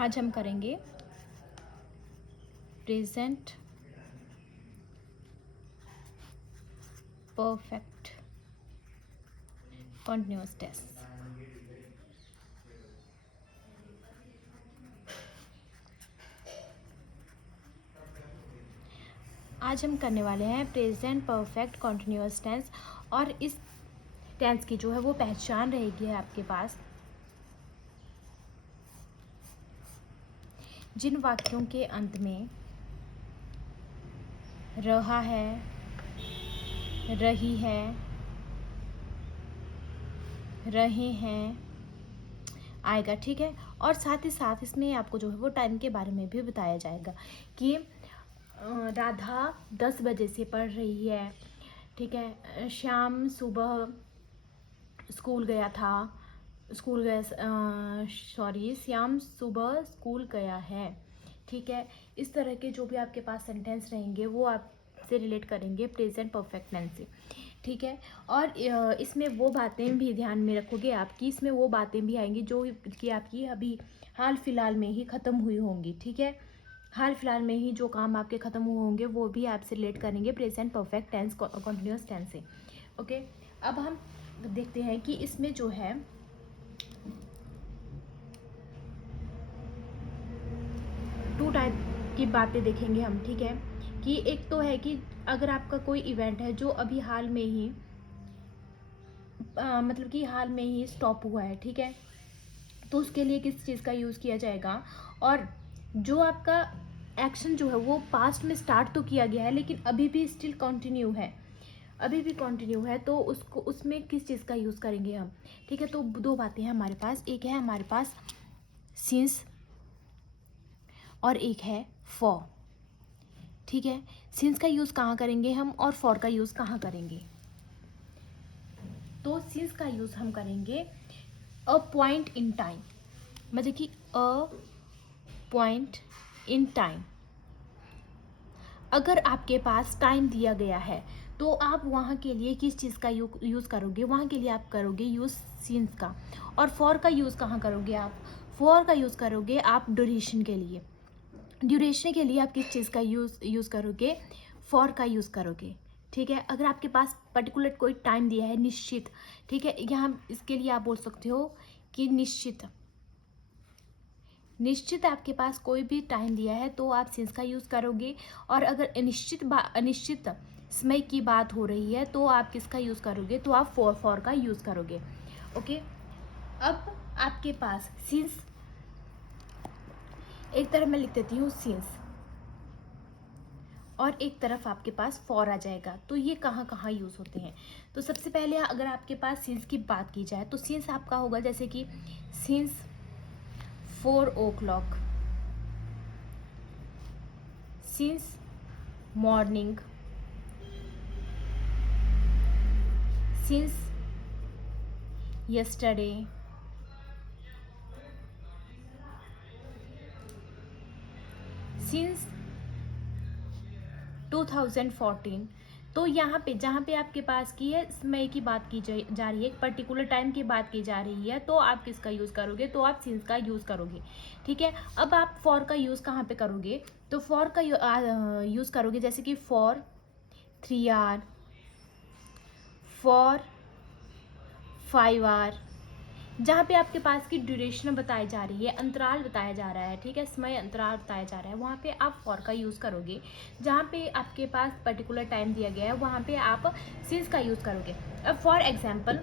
आज हम करेंगे प्रेजेंट परफेक्ट कंटिन्यूअस टेंस। आज हम करने वाले हैं प्रेजेंट परफेक्ट कंटिन्यूअस टेंस, और इस टेंस की जो है वो पहचान रहेगी आपके पास जिन वाक्यों के अंत में रहा है, रही है, रहे हैं आएगा। ठीक है, और साथ ही साथ इसमें आपको जो है वो टाइम के बारे में भी बताया जाएगा कि राधा 10 बजे से पढ़ रही है। ठीक है, श्याम सुबह स्कूल गया था, श्याम सुबह स्कूल गया है। ठीक है, इस तरह के जो भी आपके पास सेंटेंस रहेंगे वो आपसे रिलेट करेंगे प्रेजेंट परफेक्ट टेंस से। ठीक है, और इसमें वो बातें भी ध्यान में रखोगे आपकी, इसमें वो बातें भी आएंगी जो कि आपकी अभी हाल फिलहाल में ही ख़त्म हुई होंगी। ठीक है, हाल फिलहाल में ही जो काम आपके ख़त्म हुए होंगे वो भी आपसे रिलेट करेंगे present perfect tense continuous tense से। ओके, अब हम देखते हैं कि इसमें जो है टू टाइप की बातें देखेंगे हम। ठीक है, कि एक तो है कि अगर आपका कोई इवेंट है जो अभी हाल में ही मतलब कि हाल में ही स्टॉप हुआ है। ठीक है, तो उसके लिए किस चीज़ का यूज़ किया जाएगा, और जो आपका एक्शन जो है वो पास्ट में स्टार्ट तो किया गया है लेकिन अभी भी स्टिल कंटिन्यू है, अभी भी कंटिन्यू है, तो उसको उसमें किस चीज़ का यूज़ करेंगे हम। ठीक है, तो दो बातें हैं हमारे पास, एक है हमारे पास सिंस और एक है फॉर। ठीक है, सिंस का यूज़ कहाँ करेंगे हम और फॉर का यूज़ कहाँ करेंगे। तो सिंस का यूज़ हम करेंगे अ पॉइंट इन टाइम, मतलब कि अ पॉइंट इन टाइम। अगर आपके पास टाइम दिया गया है तो आप वहाँ के लिए किस चीज़ का यूज़ करोगे, वहाँ के लिए आप करोगे यूज़ सिंस का। और फॉर का यूज़ कहाँ करोगे आप, फॉर का यूज़ करोगे आप ड्यूरेशन के लिए। ड्यूरेशन के लिए आप किस चीज़ का यूज़ करोगे, फॉर का यूज़ करोगे। ठीक है, अगर आपके पास पर्टिकुलर कोई टाइम दिया है निश्चित, ठीक है, यहाँ इसके लिए आप बोल सकते हो कि निश्चित आपके पास कोई भी टाइम दिया है तो आप सिंस का यूज़ करोगे। और अगर अनिश्चित समय की बात हो रही है तो आप किसका यूज़ करोगे, तो आप फॉर का यूज़ करोगे। ओके, अब आपके पास सिंस, एक तरफ मैं लिख देती हूँ सिंस और एक तरफ आपके पास फॉर आ जाएगा। तो ये कहाँ कहाँ यूज़ होते हैं, तो सबसे पहले अगर आपके पास सिंस की बात की जाए तो सिंस आपका होगा जैसे कि since 4 o'clock, since morning, since yesterday, since 2014। तो यहाँ पे जहाँ पे आपके पास की है समय की बात की जा रही है, एक पर्टिकुलर टाइम की बात की जा रही है, तो आप किसका यूज़ करोगे, तो आप सिंस का यूज़ करोगे। ठीक है, अब आप फॉर का यूज़ कहाँ पे करोगे, तो फॉर का यूज़ करोगे जैसे कि फॉर 3 hour, फॉर 5 hour, जहाँ पे आपके पास की ड्यूरेशन बताई जा रही है, अंतराल बताया जा रहा है। ठीक है, समय अंतराल बताया जा रहा है, वहाँ पे आप फॉर का यूज़ करोगे। जहाँ पे आपके पास पर्टिकुलर टाइम दिया गया है वहाँ पे आप सिंस का यूज़ करोगे। अब फॉर एग्जाम्पल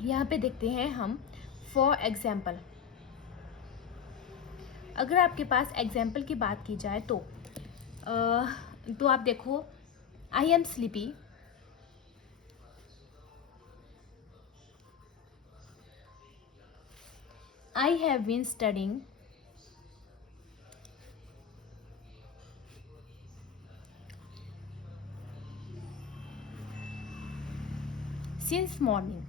यहाँ पे देखते हैं हम, फॉर एग्जाम्पल अगर आपके पास एग्जाम्पल की बात की जाए तो आप देखो, I am sleepy, I have been studying, since morning.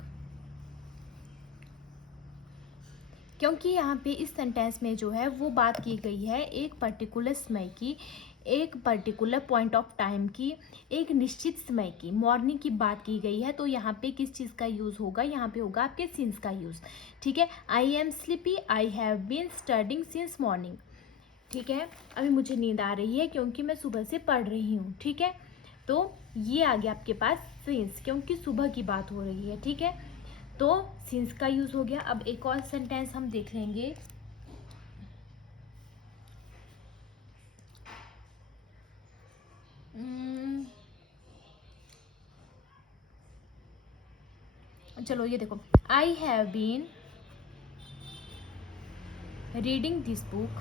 क्योंकि यहाँ पे इस सेंटेंस में जो है वो बात की गई है एक पर्टिकुलर समय की, एक पर्टिकुलर पॉइंट ऑफ टाइम की, एक निश्चित समय की, मॉर्निंग की बात की गई है, तो यहाँ पे किस चीज़ का यूज़ होगा, यहाँ पे होगा आपके सिंस का यूज़। ठीक है, I am sleepy, I have been studying since morning. ठीक है, अभी मुझे नींद आ रही है क्योंकि मैं सुबह से पढ़ रही हूँ। ठीक है, तो ये आ गया आपके पास सिंस, क्योंकि सुबह की बात हो रही है। ठीक है, तो सिंस का यूज़ हो गया। अब एक और सेंटेंस हम देख लेंगे। चलो ये देखो, I have been reading this book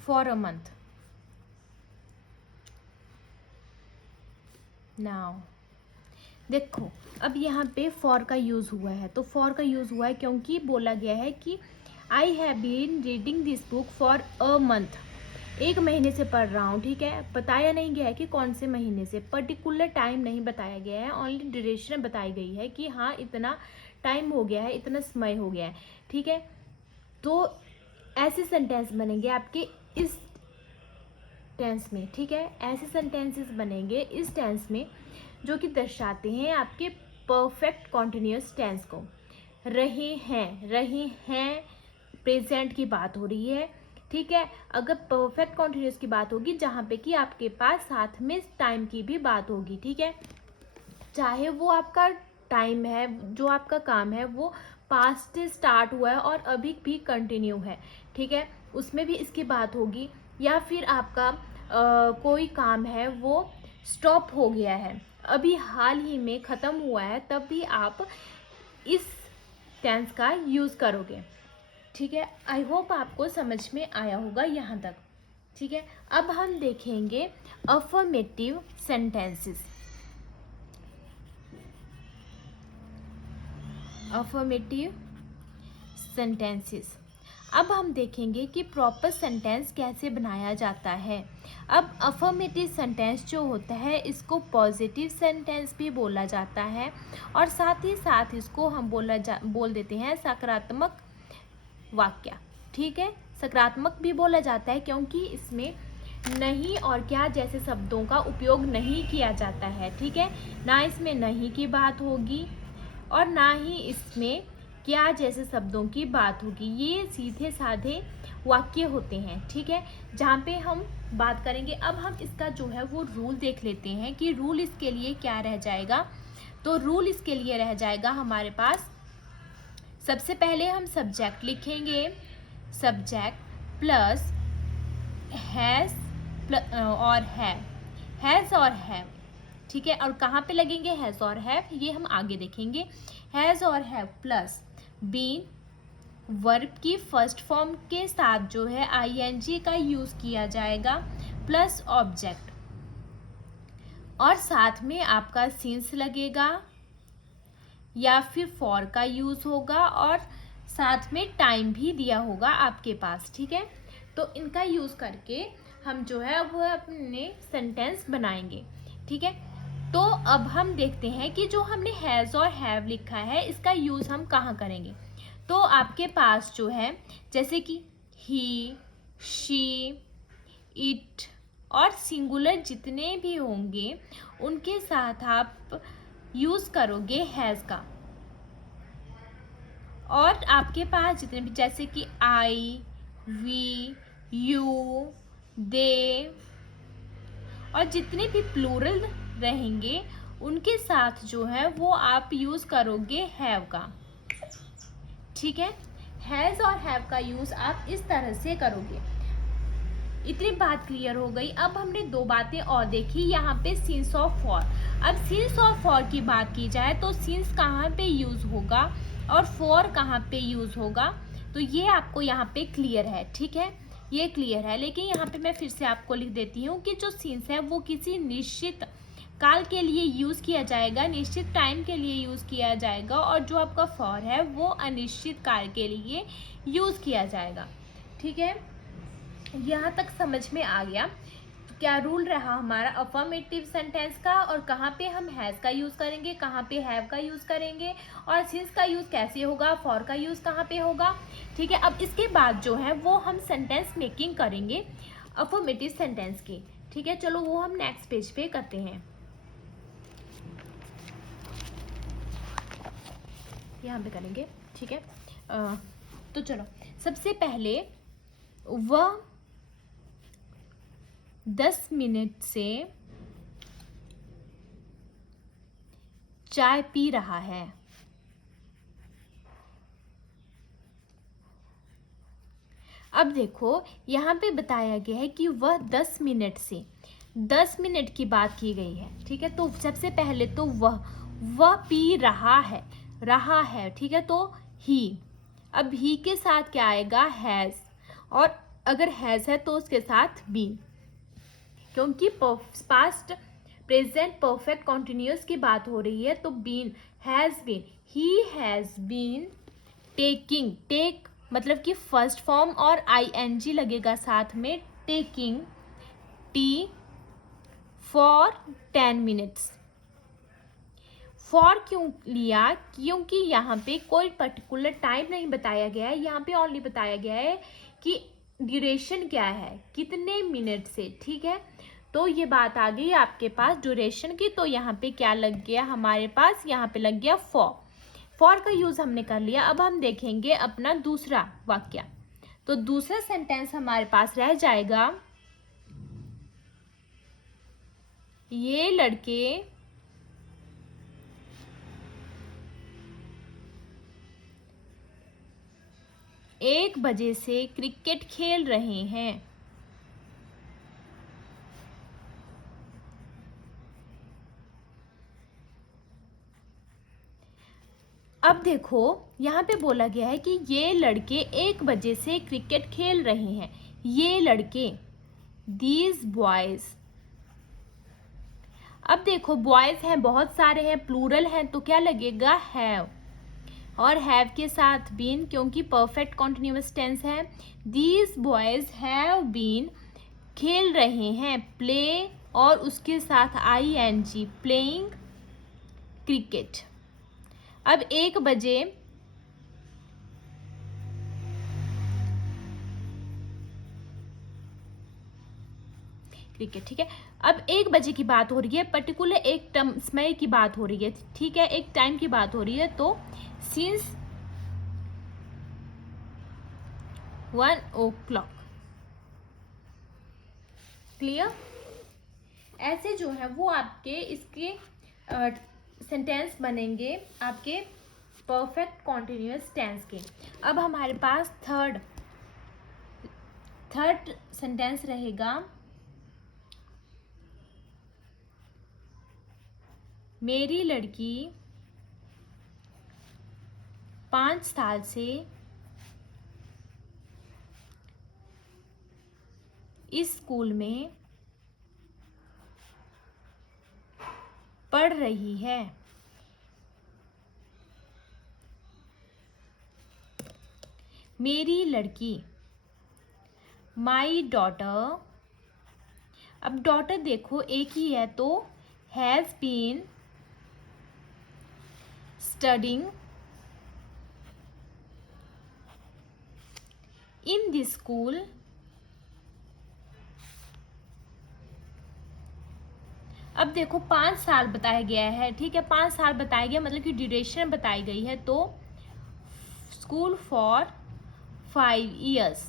for a month now. देखो, अब यहाँ पे फॉर का यूज़ हुआ है, तो फॉर का यूज़ हुआ है क्योंकि बोला गया है कि I have been reading this book for a month, एक महीने से पढ़ रहा हूँ। ठीक है, बताया नहीं गया है कि कौन से महीने से, पर्टिकुलर टाइम नहीं बताया गया है, ओनली ड्यूरेशन बताई गई है कि हाँ इतना टाइम हो गया है, इतना समय हो गया है। ठीक है, तो ऐसे सेंटेंस बनेंगे आपके इस टेंस में। ठीक है, ऐसे सेंटेंसेस बनेंगे इस टेंस में जो कि दर्शाते हैं आपके परफेक्ट कॉन्टिन्यूस टेंस को। रहे हैं प्रेजेंट की बात हो रही है। ठीक है, अगर परफेक्ट कॉन्टिन्यूस की बात होगी जहाँ पे कि आपके पास साथ में टाइम की भी बात होगी। ठीक है, चाहे वो आपका टाइम है, जो आपका काम है वो पास्ट से स्टार्ट हुआ है और अभी भी कंटिन्यू है। ठीक है, उसमें भी इसकी बात होगी, या फिर आपका कोई काम है वो स्टॉप हो गया है, अभी हाल ही में ख़त्म हुआ है, तब भी आप इस टेंस का यूज़ करोगे। ठीक है, आई होप आपको समझ में आया होगा यहाँ तक। ठीक है, अब हम देखेंगे अफर्मेटिव सेंटेंसेस। अफर्मेटिव सेंटेंसेस, अब हम देखेंगे कि प्रॉपर सेंटेंस कैसे बनाया जाता है। अब अफर्मेटिव सेंटेंस जो होता है इसको पॉजिटिव सेंटेंस भी बोला जाता है, और साथ ही साथ इसको हम बोल देते हैं सकारात्मक वाक्य। ठीक है, सकारात्मक भी बोला जाता है क्योंकि इसमें नहीं और क्या जैसे शब्दों का उपयोग नहीं किया जाता है। ठीक है, ना इसमें नहीं की बात होगी और ना ही इसमें क्या जैसे शब्दों की बात होगी, ये सीधे साधे वाक्य होते हैं। ठीक है, जहाँ पे हम बात करेंगे। अब हम इसका जो है वो रूल देख लेते हैं कि रूल इसके लिए क्या रह जाएगा। तो रूल इसके लिए रह जाएगा हमारे पास, सबसे पहले हम सब्जेक्ट लिखेंगे, सब्जेक्ट प्लस हैज़ और हैज़ और हैव। ठीक है, और कहाँ पे लगेंगे हैज़ और हैव, ये हम आगे देखेंगे। हैज़ और हैव प्लस बीन, वर्ब की फर्स्ट फॉर्म के साथ जो है आईएनजी का यूज़ किया जाएगा, प्लस ऑब्जेक्ट, और साथ में आपका सिंस लगेगा या फिर फॉर का यूज़ होगा, और साथ में टाइम भी दिया होगा आपके पास। ठीक है, तो इनका यूज़ करके हम जो है वो अपने सेंटेंस बनाएंगे। ठीक है, तो अब हम देखते हैं कि जो हमने हैज़ और हैव लिखा है इसका यूज़ हम कहाँ करेंगे। तो आपके पास जो है जैसे कि ही, शी, इट और सिंगुलर जितने भी होंगे उनके साथ आप यूज़ करोगे हैज़ का। और आपके पास जितने भी जैसे कि आई, वी, यू, दे और जितने भी प्लूरल रहेंगे उनके साथ जो है वो आप यूज़ करोगे हैव का। ठीक है, हैज़ और हैव का यूज़ आप इस तरह से करोगे। इतनी बात क्लियर हो गई। अब हमने दो बातें और देखी यहाँ पे सिंस और फॉर। अब सिंस और फॉर की बात की जाए तो सिंस कहाँ पे यूज़ होगा और फॉर कहाँ पे यूज़ होगा, तो ये आपको यहाँ पे क्लियर है। ठीक है, ये क्लियर है, लेकिन यहाँ पे मैं फिर से आपको लिख देती हूँ कि जो सिंस है वो किसी निश्चित काल के लिए यूज़ किया जाएगा, निश्चित टाइम के लिए यूज़ किया जाएगा, और जो आपका फॉर है वो अनिश्चित काल के लिए यूज़ किया जाएगा। ठीक है, यहाँ तक समझ में आ गया क्या रूल रहा हमारा अफर्मेटिव सेंटेंस का, और कहाँ पे हम हैज़ का यूज़ करेंगे, कहाँ पे हैव का यूज़ करेंगे, और सिंस का यूज़ कैसे होगा, फॉर का यूज़ कहाँ पे होगा। ठीक है, अब इसके बाद जो है वो हम सेंटेंस मेकिंग करेंगे अफर्मेटिव सेंटेंस की। ठीक है, चलो वो हम नेक्स्ट पेज पे करते हैं। यहाँ पे करेंगे। ठीक है, तो चलो सबसे पहले वह 10 मिनट से चाय पी रहा है। अब देखो यहाँ पे बताया गया है कि वह 10 मिनट से, 10 मिनट की बात की गई है। ठीक है, तो सबसे पहले तो वह पी रहा है। ठीक है, तो ही, अब ही के साथ क्या आएगा, हैज़, और अगर हैज़ है तो उसके साथ बीन, क्योंकि पास्ट प्रेजेंट परफेक्ट कॉन्टिन्यूअस की बात हो रही है, तो been, has been, he has been taking, take मतलब कि फर्स्ट फॉर्म और आईएनजी लगेगा साथ में, taking tea for 10 minutes. For क्यों लिया, क्योंकि यहाँ पे कोई पर्टिकुलर टाइम नहीं बताया गया है, यहाँ पे ओनली बताया गया है कि ड्यूरेशन क्या है, कितने मिनट से। ठीक है, तो ये बात आ गई आपके पास ड्यूरेशन की, तो यहाँ पे क्या लग गया हमारे पास, यहाँ पे लग गया फॉर का यूज हमने कर लिया। अब हम देखेंगे अपना दूसरा वाक्य, तो दूसरा सेंटेंस हमारे पास रह जाएगा, ये लड़के 1 बजे से क्रिकेट खेल रहे हैं। अब देखो यहाँ पे बोला गया है कि ये लड़के 1 बजे से क्रिकेट खेल रहे हैं। ये लड़के, दीज बॉयज। अब देखो बॉयज हैं, बहुत सारे हैं, प्लूरल हैं, तो क्या लगेगा, हैव, और हैव के साथ बीन, क्योंकि परफेक्ट कॉन्टिन्यूअस टेंस है। दीज बॉयज हैव बीन, खेल रहे हैं, प्ले, और उसके साथ ING, प्लेइंग क्रिकेट। अब 1 बजे क्रिकेट। ठीक है, अब 1 बजे की बात हो रही है, पर्टिकुलर एक समय की बात हो रही है। ठीक है, एक टाइम की बात हो रही है, तो सिंस 1 o'clock। क्लियर, ऐसे जो है वो आपके इसके सेंटेंस बनेंगे आपके परफेक्ट कॉन्टिन्यूअस टेंस के। अब हमारे पास थर्ड सेंटेंस रहेगा, मेरी लड़की 5 साल से इस स्कूल में पढ़ रही है। मेरी लड़की, माई डॉटर। अब डॉटर देखो एक ही है, तो has been studying in this school. अब देखो 5 साल बताया गया है। ठीक है, 5 साल बताया गया, मतलब कि ड्यूरेशन बताई गई है, तो स्कूल फॉर 5 years।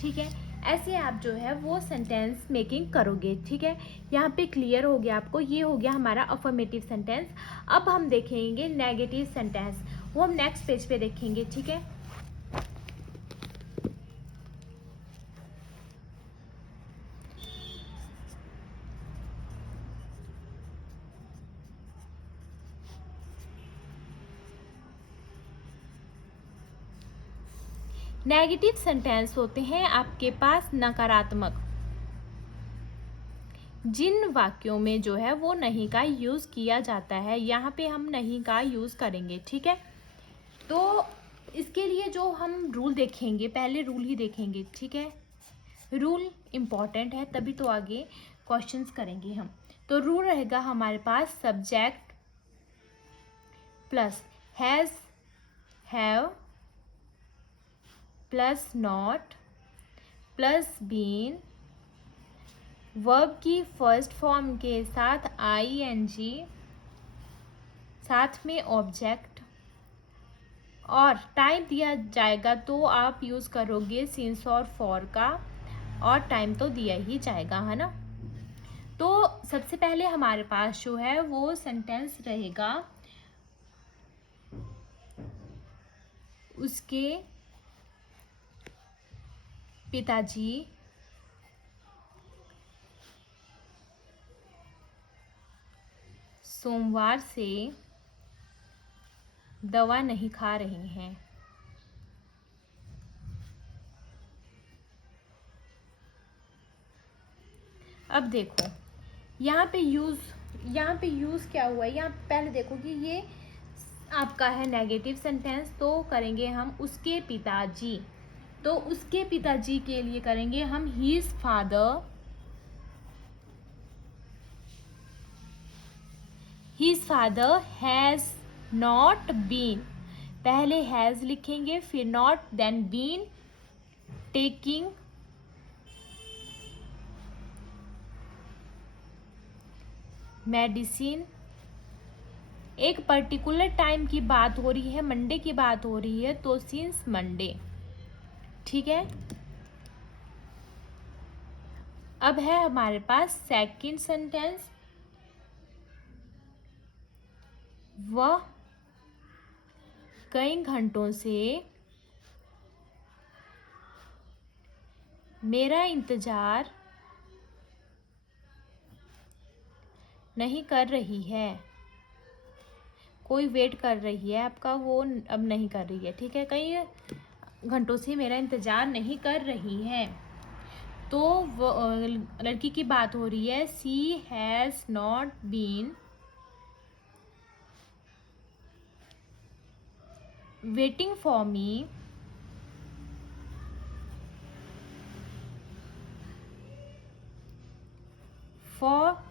ठीक है, ऐसे आप जो है वो सेंटेंस मेकिंग करोगे। ठीक है, यहाँ पे क्लियर हो गया आपको, ये हो गया हमारा अफर्मेटिव सेंटेंस। अब हम देखेंगे नेगेटिव सेंटेंस, वो हम नेक्स्ट पेज पे देखेंगे। ठीक है, नेगेटिव सेंटेंस होते हैं आपके पास नकारात्मक, जिन वाक्यों में जो है वो नहीं का यूज़ किया जाता है। यहाँ पे हम नहीं का यूज़ करेंगे। ठीक है, तो इसके लिए जो हम रूल देखेंगे, पहले रूल ही देखेंगे। ठीक है, रूल इम्पॉर्टेंट है, तभी तो आगे क्वेश्चंस करेंगे हम। तो रूल रहेगा हमारे पास subject plus has, have plus not plus been, verb की फर्स्ट फॉर्म के साथ आईएनजी, साथ में ऑब्जेक्ट, और टाइम दिया जाएगा तो आप यूज़ करोगे सिंस और फॉर का, और टाइम तो दिया ही जाएगा, है ना। तो सबसे पहले हमारे पास जो है वो सेंटेंस रहेगा उसके पिताजी सोमवार से दवा नहीं खा रहे हैं। अब देखो यहाँ पे यूज़ क्या हुआ है। यहाँ पहले देखो कि ये आपका है नेगेटिव सेंटेंस, तो करेंगे हम उसके पिताजी। तो उसके पिताजी के लिए करेंगे हम his father, his father has not been, पहले हैज़ लिखेंगे फिर not then been taking medicine. एक पर्टिकुलर टाइम की बात हो रही है, मंडे की बात हो रही है, तो सिंस मंडे, ठीक है। अब है हमारे पास सेकंड सेंटेंस, वह कई घंटों से मेरा इंतजार नहीं कर रही है, कोई वेट कर रही है आपका, वो अब नहीं कर रही है, ठीक है। कई घंटों से मेरा इंतजार नहीं कर रही है, तो वो लड़की की बात हो रही है, she has not been waiting for me for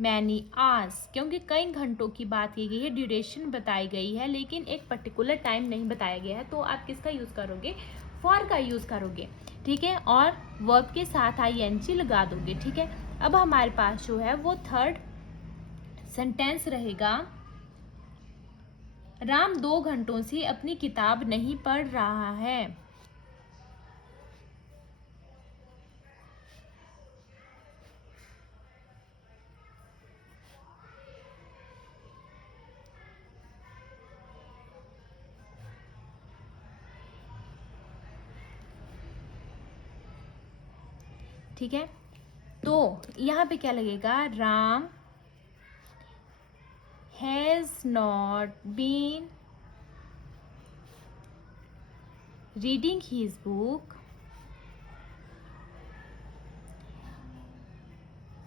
many hours, क्योंकि कई घंटों की बात की गई है, ड्यूरेशन बताई गई है, लेकिन एक पर्टिकुलर टाइम नहीं बताया गया है, तो आप किसका यूज़ करोगे, फॉर का यूज़ करोगे, ठीक है, और वर्ब के साथ आईएनजी लगा दोगे, ठीक है। अब हमारे पास जो है वो थर्ड सेंटेंस रहेगा, राम 2 घंटों से अपनी किताब नहीं पढ़ रहा है। ठीक है, तो यहाँ पे क्या लगेगा, Ram has not been reading his book.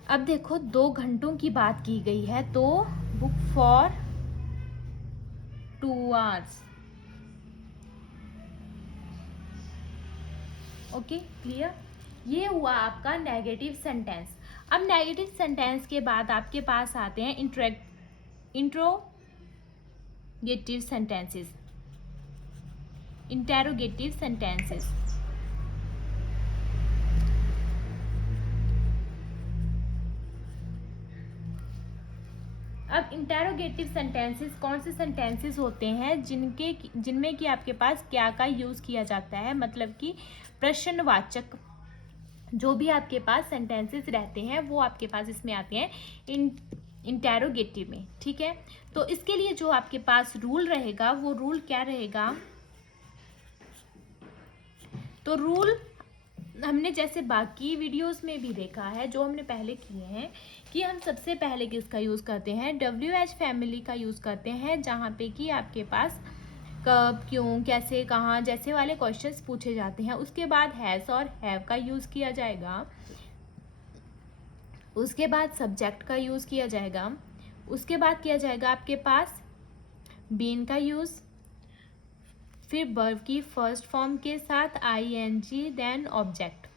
अब देखो 2 घंटों की बात की गई है, तो book for 2 hours। Okay, clear. ये हुआ आपका नेगेटिव सेंटेंस। अब नेगेटिव सेंटेंस के बाद आपके पास आते हैं इंट्रोगेटिव सेंटेंसेस, इंटेरोगेटिव सेंटेंसेस। अब इंटेरोगेटिव सेंटेंसेस कौन से सेंटेंसेस होते हैं जिनमें कि आपके पास क्या का यूज़ किया जाता है, मतलब कि प्रश्नवाचक जो भी आपके पास सेंटेंसेस रहते हैं वो आपके पास इसमें आते हैं इंटेरोगेटिव में, ठीक है। तो इसके लिए जो आपके पास रूल रहेगा वो रूल क्या रहेगा, तो रूल हमने जैसे बाकी वीडियोस में भी देखा है, जो हमने पहले किए हैं, कि हम सबसे पहले किसका यूज़ करते हैं, WH फैमिली का यूज़ करते हैं, जहाँ पे कि आपके पास कब, क्यों, कैसे, कहाँ जैसे वाले क्वेश्चंस पूछे जाते हैं। उसके बाद हैज़ और हैव का यूज़ किया जाएगा, उसके बाद सब्जेक्ट का यूज़ किया जाएगा, उसके बाद किया जाएगा आपके पास बीन का यूज़, फिर वर्ब की फर्स्ट फॉर्म के साथ ing, देन ऑब्जेक्ट,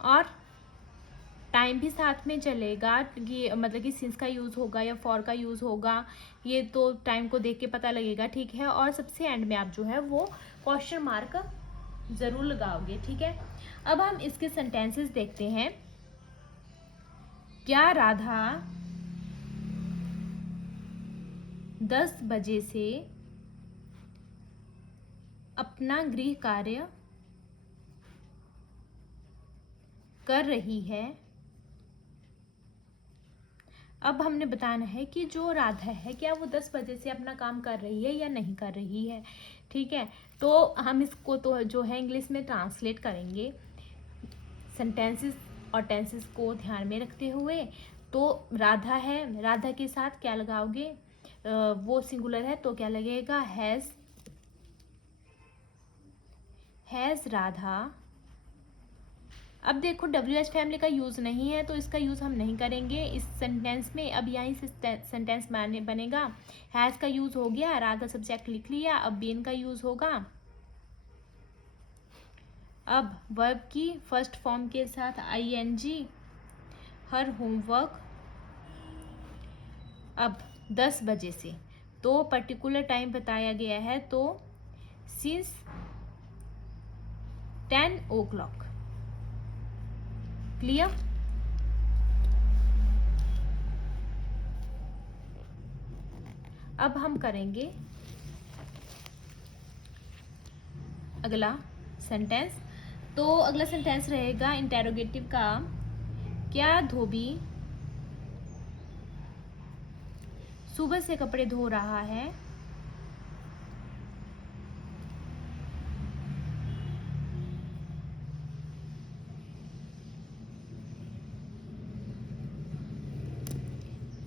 और टाइम भी साथ में चलेगा। ये मतलब कि सिंस का यूज़ होगा या फॉर का यूज़ होगा, ये तो टाइम को देख के पता लगेगा, ठीक है। और सबसे एंड में आप जो है वो क्वेश्चन मार्क ज़रूर लगाओगे, ठीक है। अब हम इसके सेंटेंसेस देखते हैं। क्या राधा 10 बजे से अपना गृह कार्य कर रही है? अब हमने बताना है कि जो राधा है क्या वो 10 बजे से अपना काम कर रही है या नहीं कर रही है, ठीक है। तो हम इसको तो जो है इंग्लिश में ट्रांसलेट करेंगे सेंटेंसेस और टेंसेस को ध्यान में रखते हुए। तो राधा है, राधा के साथ क्या लगाओगे, वो सिंगुलर है तो क्या लगेगा, हैज़ राधा। अब देखो WH फैमिली का यूज़ नहीं है तो इसका यूज़ हम नहीं करेंगे इस सेंटेंस में। अब यहीं से सेंटेंस बनेगा। हैज़ का यूज़ हो गया, राधा सब्जेक्ट लिख लिया, अब बीन का यूज़ होगा। अब वर्ब की फर्स्ट फॉर्म के साथ ing, हर होमवर्क। अब 10 बजे से तो पर्टिकुलर टाइम बताया गया है, तो सिंस 10 o'clock। क्लियर? अब हम करेंगे अगला सेंटेंस। तो अगला सेंटेंस रहेगा इंटेरोगेटिव का। क्या धोबी सुबह से कपड़े धो रहा है?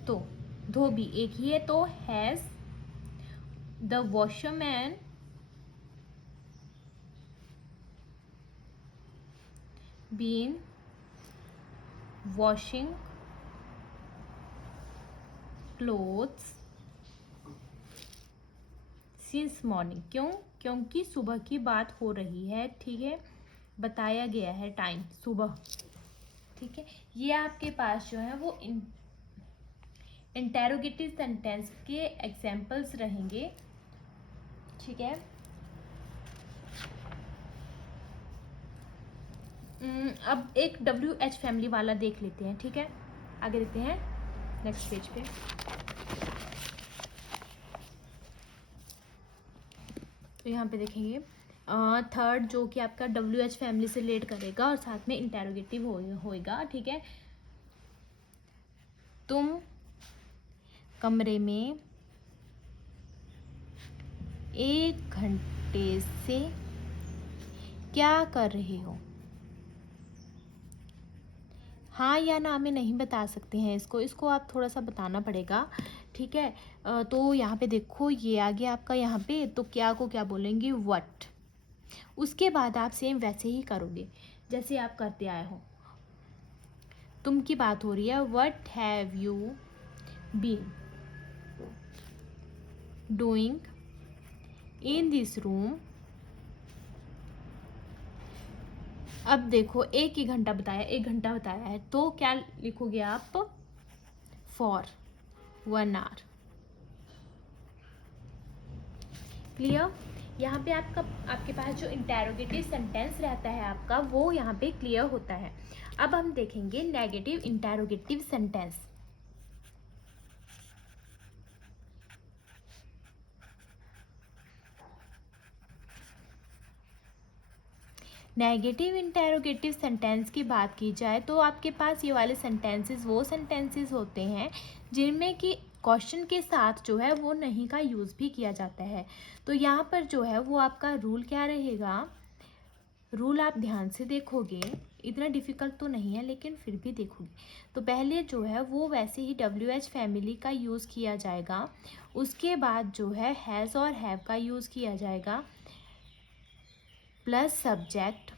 तो धोबी एक ही है, तो has the washerman been washing clothes since morning. क्यों? क्योंकि सुबह की बात हो रही है, ठीक है। बताया गया है टाइम सुबह, ठीक है। ये आपके पास जो है वो इंटेरोगेटिव सेंटेंस के एग्जाम्पल्स रहेंगे, ठीक है। अब एक WH फैमिली वाला देख लेते हैं, ठीक है। आगे देखते हैं नेक्स्ट पेज पे। तो यहाँ पे देखेंगे थर्ड जो कि आपका WH फैमिली से रिलेट करेगा और साथ में इंटेरोगेटिव होएगा, ठीक है। तुम कमरे में 1 घंटे से क्या कर रहे हो? हाँ या ना में नहीं बता सकते हैं इसको आप थोड़ा सा बताना पड़ेगा, ठीक है। तो यहाँ पे देखो ये आ गया आपका यहाँ पे, तो क्या को क्या बोलेंगे, व्हाट। उसके बाद आप सेम वैसे ही करोगे जैसे आप करते आए हो। तुम की बात हो रही है, what have you been doing in this room. अब देखो एक ही घंटा बताया, 1 घंटा बताया है, तो क्या लिखोगे आप, फॉर 1 hour। क्लियर? यहाँ पे आपके पास जो इंटेरोगेटिव सेंटेंस रहता है आपका वो यहाँ पे क्लियर होता है। अब हम देखेंगे negative interrogative sentence. Negative interrogative sentence की बात की जाए तो आपके पास ये वाले सेंटेंसेस वो सेंटेंसेस होते हैं जिनमें कि क्वेश्चन के साथ जो है वो नहीं का यूज़ भी किया जाता है। तो यहाँ पर जो है वो आपका रूल क्या रहेगा, रूल आप ध्यान से देखोगे, इतना डिफ़िकल्ट तो नहीं है लेकिन फिर भी देखोगे तो पहले जो है वो वैसे ही WH फैमिली का यूज़ किया जाएगा। उसके बाद जो है हैज़ और हैव का यूज़ किया जाएगा, प्लस सब्जेक्ट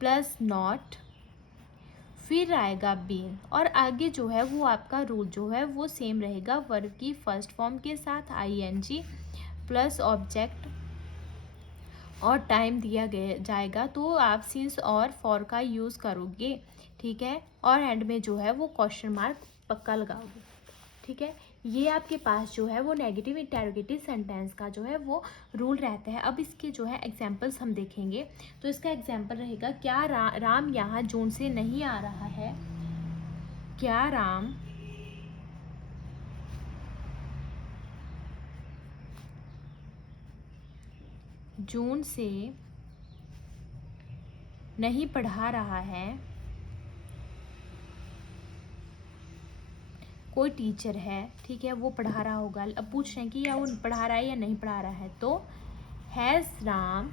प्लस नॉट, फिर आएगा बीन, और आगे जो है वो आपका रूल जो है वो सेम रहेगा, वर्ब की फर्स्ट फॉर्म के साथ ing प्लस ऑब्जेक्ट और टाइम दिया गया जाएगा, तो आप सिंस और फॉर का यूज़ करोगे, ठीक है, और एंड में जो है वो क्वेश्चन मार्क पक्का लगाओगे, ठीक है। ये आपके पास जो है वो नेगेटिव इंटेरोगेटिव सेंटेंस का जो है वो रूल रहता है। अब इसके जो है एग्जांपल्स हम देखेंगे। तो इसका एग्जांपल रहेगा, क्या राम यहाँ जून से नहीं आ रहा है? क्या राम जून से नहीं पढ़ा रहा है? कोई टीचर है, ठीक है, वो पढ़ा रहा होगा। अब पूछ रहे हैं कि या वो पढ़ा रहा है या नहीं पढ़ा रहा है, तो हैज़ राम,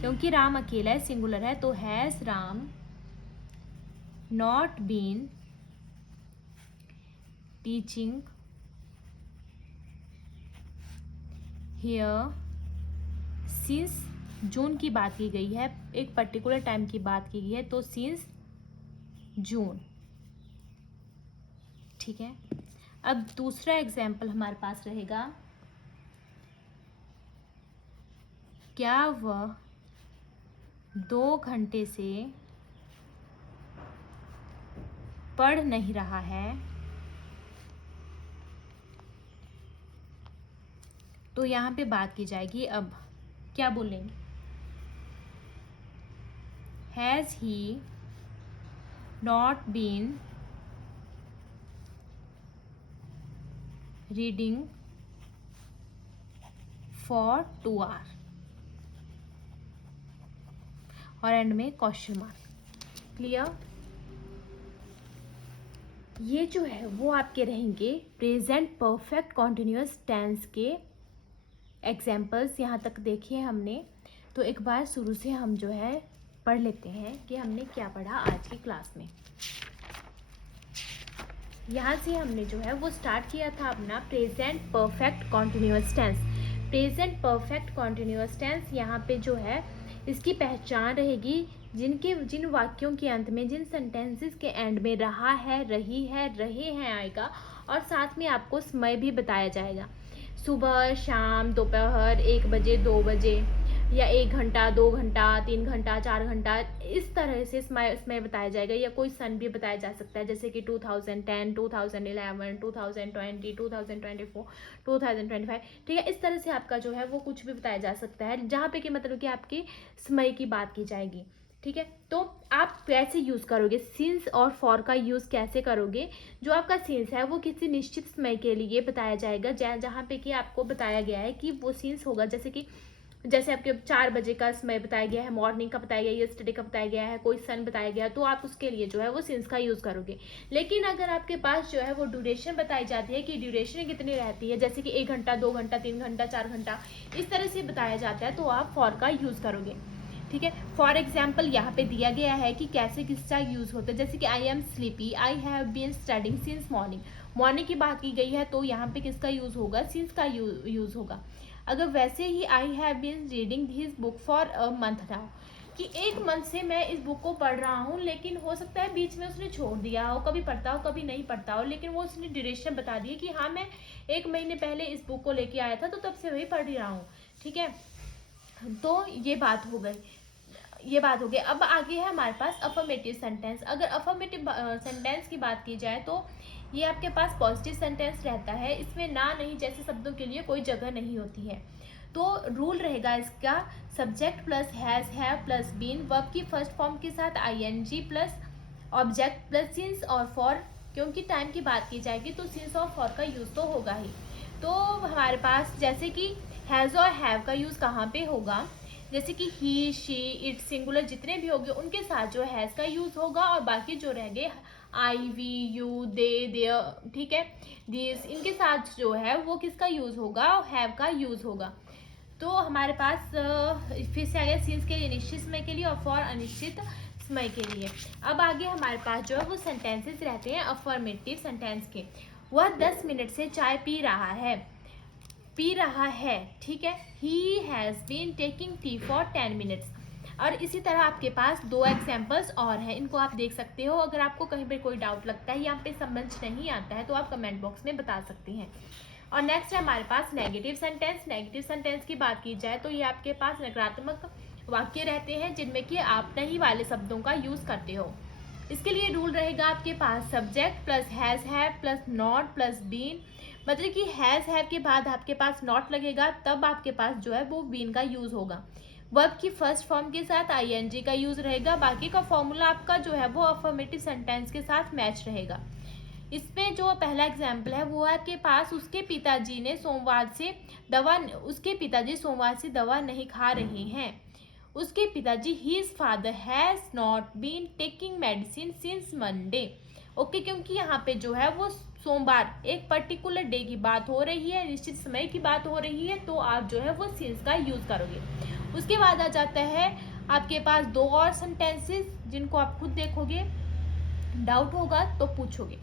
क्योंकि राम अकेला है, सिंगुलर है, तो has Ram not been teaching here since, June की बात की गई है, एक पर्टिकुलर टाइम की बात की गई है, तो सिंस जून, ठीक है। अब दूसरा एग्जाम्पल हमारे पास रहेगा, क्या वह 2 घंटे से पढ़ नहीं रहा है? तो यहाँ पे बात की जाएगी, अब क्या बोलेंगे, has he not been reading for 2 hour, और एंड में क्वेश्चन मार्क। क्लियर? ये जो है वो आपके रहेंगे प्रेजेंट परफेक्ट कॉन्टिन्यूअस टेंस के एग्जाम्पल्स। यहाँ तक देखिए हमने, तो एक बार शुरू से हम जो है पढ़ लेते हैं कि हमने क्या पढ़ा आज की क्लास में। यहाँ से हमने जो है वो स्टार्ट किया था अपना present perfect continuous tense. Present perfect continuous tense यहाँ पे जो है इसकी पहचान रहेगी जिन वाक्यों के अंत में, जिन सेंटेंसेस के एंड में रहा है, रही है, रहे हैं आएगा, और साथ में आपको समय भी बताया जाएगा, सुबह, शाम, दोपहर, 1 बजे, 2 बजे, या 1 घंटा, 2 घंटा, 3 घंटा, 4 घंटा, इस तरह से समय बताया जाएगा, या कोई सन भी बताया जा सकता है, जैसे कि 2010, 2011, 2020, 2024, 2025, ठीक है। इस तरह से आपका जो है वो कुछ भी बताया जा सकता है, जहाँ पे कि मतलब कि आपकी समय की बात की जाएगी, ठीक है। तो आप कैसे यूज़ करोगे, सिंस और फॉर का यूज़ कैसे करोगे? जो आपका सिंस है वो किसी निश्चित समय के लिए बताया जाएगा, जहाँ पे कि आपको बताया गया है कि वो सिंस होगा, जैसे आपके 4 बजे का समय बताया गया है, मॉर्निंग का बताया गया है, यस्टरडे का बताया गया है, कोई सन बताया गया है, तो आप उसके लिए जो है वो सिंस का यूज़ करोगे। लेकिन अगर आपके पास जो है वो ड्यूरेशन बताई जाती है कि ड्यूरेशन कितनी रहती है, जैसे कि 1 घंटा, 2 घंटा, 3 घंटा, 4 घंटा, इस तरह से बताया जाता है, तो आप फॉर का यूज़ करोगे, ठीक है। फॉर एग्जाम्पल यहाँ पे दिया गया है कि कैसे किसका यूज़ होता है, जैसे कि I am sleepy, I have been studying since morning, morning की बात की गई है, तो यहाँ पे किसका यूज़ होगा, सिंस का यूज़ होगा। अगर वैसे ही I have been reading this book for a month now, कि 1 मंथ से मैं इस बुक को पढ़ रहा हूँ, लेकिन हो सकता है बीच में उसने छोड़ दिया हो, कभी पढ़ता हो कभी नहीं पढ़ता हो, लेकिन वो उसने ड्यूरेशन बता दी कि हाँ मैं 1 महीने पहले इस बुक को लेके आया था, तो तब से वही पढ़ रहा हूँ, ठीक है। तो ये बात हो गई, ये बात हो गई। अब आगे है हमारे पास अफर्मेटिव सेंटेंस। अगर अफर्मेटिव सेंटेंस की बात की जाए तो ये आपके पास पॉजिटिव सेंटेंस रहता है, इसमें ना नहीं जैसे शब्दों के लिए कोई जगह नहीं होती है। तो रूल रहेगा इसका, subject plus has, have plus been, verb की फर्स्ट फॉर्म के साथ ing plus object plus since और फॉर, क्योंकि टाइम की बात की जाएगी तो सिंस और फॉर का यूज़ तो होगा ही। तो हमारे पास जैसे कि हैज़ और हैव का यूज़ कहाँ पे होगा, जैसे कि ही, शी, इट, सिंगुलर जितने भी होंगे उनके साथ जो हैज़ का यूज़ होगा, और बाकी जो रह गए आई, वी, यू, दे, देयर, ठीक है, दिस, इनके साथ जो है वो किसका यूज़ होगा, हैव का यूज़ होगा। तो हमारे पास फिर से आ गया सिंस के लिए निश्चित समय के लिए और फॉर अनिश्चित समय के लिए। अब आगे हमारे पास जो है वो सेंटेंसेस रहते हैं अफर्मेटिव सेंटेंस के। वह 10 मिनट से चाय पी रहा है, ठीक है। He has been taking tea for 10 minutes. और इसी तरह आपके पास 2 एग्जाम्पल्स और हैं, इनको आप देख सकते हो। अगर आपको कहीं पर कोई डाउट लगता है, यहाँ पे समझ नहीं आता है, तो आप कमेंट बॉक्स में बता सकते हैं। और नेक्स्ट है हमारे पास नेगेटिव सेंटेंस। नेगेटिव सेंटेंस की बात की जाए तो ये आपके पास नकारात्मक वाक्य रहते हैं जिनमें कि आप नहीं वाले शब्दों का यूज करते हो। इसके लिए रूल रहेगा आपके पास subject plus has have plus not plus been, मतलब कि हैज हैव के बाद आपके पास नॉट लगेगा, तब आपके पास जो है वो बीन का यूज होगा। वर्ब की फर्स्ट फॉर्म के साथ आईएनजी का यूज रहेगा। बाकी का फॉर्मूला आपका जो है वो अफर्मेटिव सेंटेंस के साथ मैच रहेगा। इसमें जो पहला एग्जाम्पल है वो है आपके पास उसके पिताजी सोमवार से दवा नहीं खा रहे हैं। उसके पिताजी his father has not been taking medicine since Monday. Okay, क्योंकि यहाँ पे जो है वो सोमवार एक पर्टिकुलर डे की बात हो रही है, निश्चित समय की बात हो रही है, तो आप जो है वो सिंस का यूज करोगे। उसके बाद आ जाता है आपके पास 2 और सेंटेंसेस जिनको आप खुद देखोगे, डाउट होगा तो पूछोगे।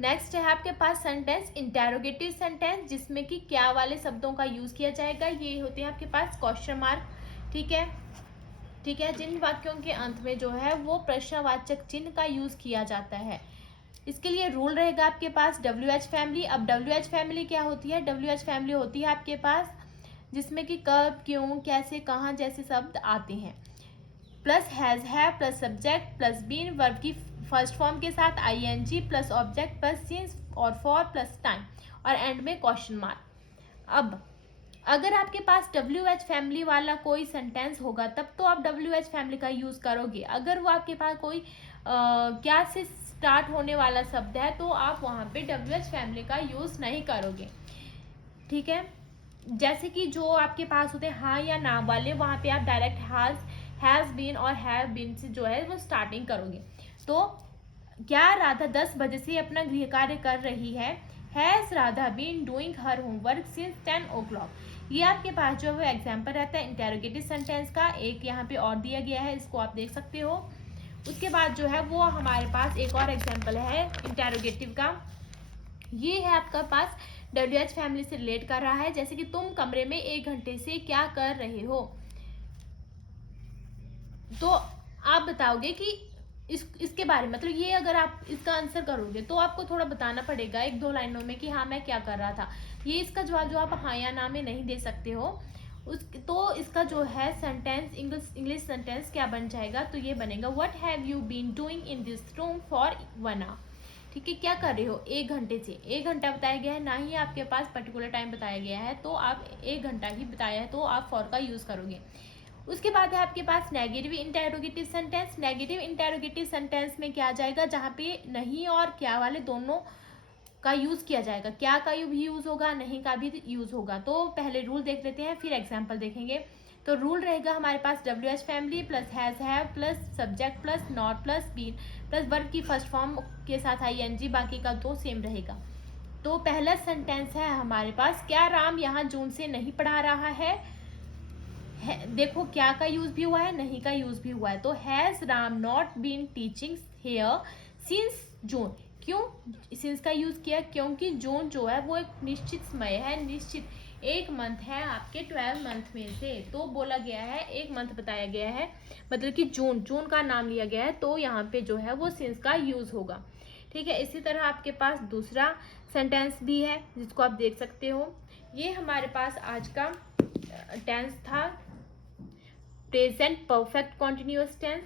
नेक्स्ट है आपके पास सेंटेंस इंटेरोगेटिव सेंटेंस, जिसमें कि क्या वाले शब्दों का यूज किया जाएगा। ये होते हैं आपके पास क्वेश्चन मार्क, ठीक है, जिन वाक्यों के अंत में जो है वो प्रश्नवाचक चिन्ह का यूज किया जाता है। इसके लिए रूल रहेगा आपके पास WH फैमिली। अब WH फैमिली क्या होती है? WH फैमिली होती है आपके पास जिसमें कि कब, क्यों, कैसे, कहाँ जैसे शब्द आते हैं। Plus has have plus subject plus been, verb की फर्स्ट फॉर्म के साथ ING plus object plus since और फॉर प्लस टाइम, और एंड में क्वेश्चन मार्क। अब अगर आपके पास WH फैमिली वाला कोई सेंटेंस होगा तब तो आप WH फैमिली का यूज करोगे। अगर वो आपके पास कोई क्या से स्टार्ट होने वाला शब्द है तो आप वहां पे WH फैमिली का यूज नहीं करोगे, ठीक है। जैसे कि जो आपके पास होते हैं हाँ या ना वाले, वहां पे आप डायरेक्ट हैज बीन और हैव बीन से जो है वो स्टार्टिंग करोगे। तो क्या राधा 10 बजे से अपना गृह कार्य कर रही है? Has Radha been doing her homework since 10 o'clock। ये आपके पास जो है एग्जाम्पल रहता है इंटेरोगेटिव सेंटेंस का। एक यहाँ पे और दिया गया है, इसको आप देख सकते हो। उसके बाद जो है वो हमारे पास एक और एग्जाम्पल है इंटेरोगेटिव का। ये है आपका पास WH फैमिली से रिलेट कर रहा है, जैसे कि तुम कमरे में 1 घंटे से क्या कर रहे हो। तो आप बताओगे कि इसके बारे में, मतलब ये अगर आप इसका आंसर करोगे तो आपको थोड़ा बताना पड़ेगा 1-2 लाइनों में कि हाँ मैं क्या कर रहा था। ये इसका जवाब जो आप हाँ या ना में नहीं दे सकते हो। तो इसका जो है सेंटेंस इंग्लिश सेंटेंस क्या बन जाएगा? तो ये बनेगा what have you been doing in this room for 1 hour। ठीक है, क्या कर रहे हो 1 घंटे से। 1 घंटा बताया गया है, ना ही आपके पास पर्टिकुलर टाइम बताया गया है, तो आप 1 घंटा ही बताया है तो आप फॉर का यूज करोगे। उसके बाद है आपके पास negative interrogative sentence. Negative interrogative sentence में क्या आ जाएगा? जहाँ पे नहीं और क्या वाले दोनों का यूज किया जाएगा। क्या का भी यूज होगा, नहीं का भी यूज होगा। तो पहले रूल देख लेते हैं, फिर एग्जाम्पल देखेंगे। तो रूल रहेगा हमारे पास WH family plus has have plus subject plus not plus been plus verb की फर्स्ट फॉर्म के साथ ING, बाकी का तो सेम रहेगा। तो पहला सेंटेंस है हमारे पास, क्या राम यहाँ जून से नहीं पढ़ा रहा है? देखो क्या का यूज भी हुआ है, नहीं का यूज भी हुआ है। तो has Ram not been teaching here since June. क्यों सिंस का यूज किया? क्योंकि जून जो है वो एक निश्चित समय है, निश्चित एक मंथ है आपके 12 मंथ में से। तो बोला गया है, एक मंथ बताया गया है, मतलब कि जून का नाम लिया गया है, तो यहाँ पे जो है वो सिंस का यूज होगा। ठीक है, इसी तरह आपके पास दूसरा सेंटेंस भी है जिसको आप देख सकते हो। ये हमारे पास आज का टेंस था, present perfect continuous tense.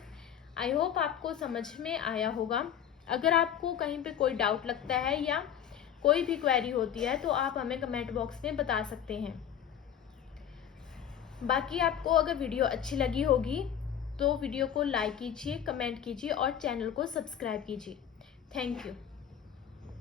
I hope आपको समझ में आया होगा। अगर आपको कहीं पे कोई डाउट लगता है या कोई भी क्वेरी होती है तो आप हमें कमेंट बॉक्स में बता सकते हैं। बाकी आपको अगर वीडियो अच्छी लगी होगी तो वीडियो को लाइक कीजिए, कमेंट कीजिए और चैनल को सब्सक्राइब कीजिए। Thank you.